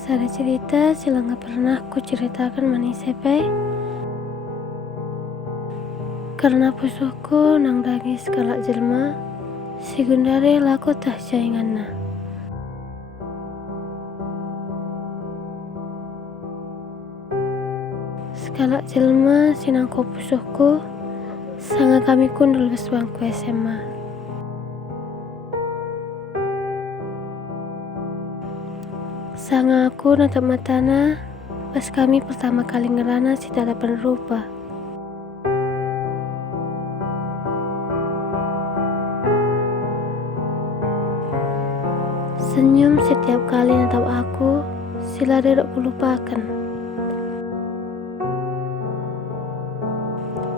Sada cerita sila nggak pernah ku ceritakan manisepe karena pusuhku nang dangis kalak jelma sigundare laku tah jainganna. Sekalak jelma sinang ko pusuhku sanga kami kundul bes bangku SMA. Sanga aku natap matana pas kami pertama kali ngerana si tatapan rupa. Senyum setiap kali natap aku, sila dedok kulupakan.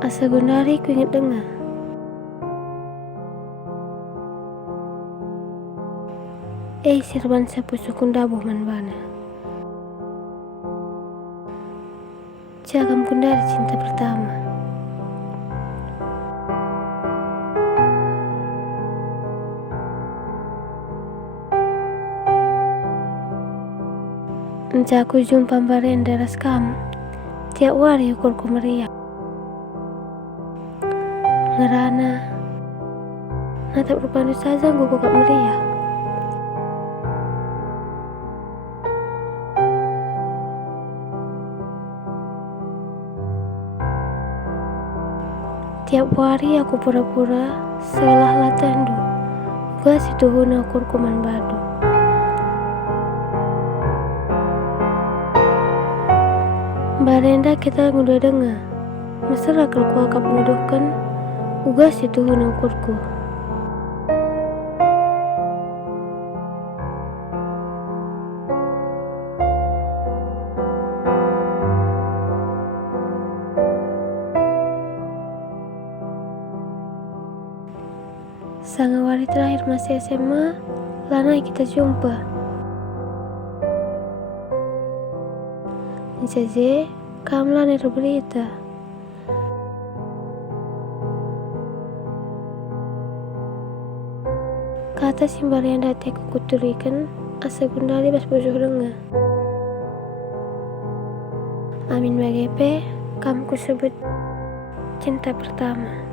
Asa gundari ku ingat dengar. Sirban sepusu kundabuh man bana. Jagam kundari cinta pertama. Entah aku jumpa barenda ras kamu, tiap hari ukurku meriah. Ngerana, natap rupanu saja gugu kak meriah. Tiap hari aku pura-pura seolah latandu, uga situhuna ukurku man badu. Barenda kita ngudah dengar, mesra kalau akap nuduhkan, uga situhuna ukurku. Sanga hari terakhir masih SMA, lana kita jumpa. Jaje, kamu lana berita. Kata simbal yang datang ku kuturikan, asa gundari bas bujuh dengar. Amin BGP, kamu kusebut cinta pertama.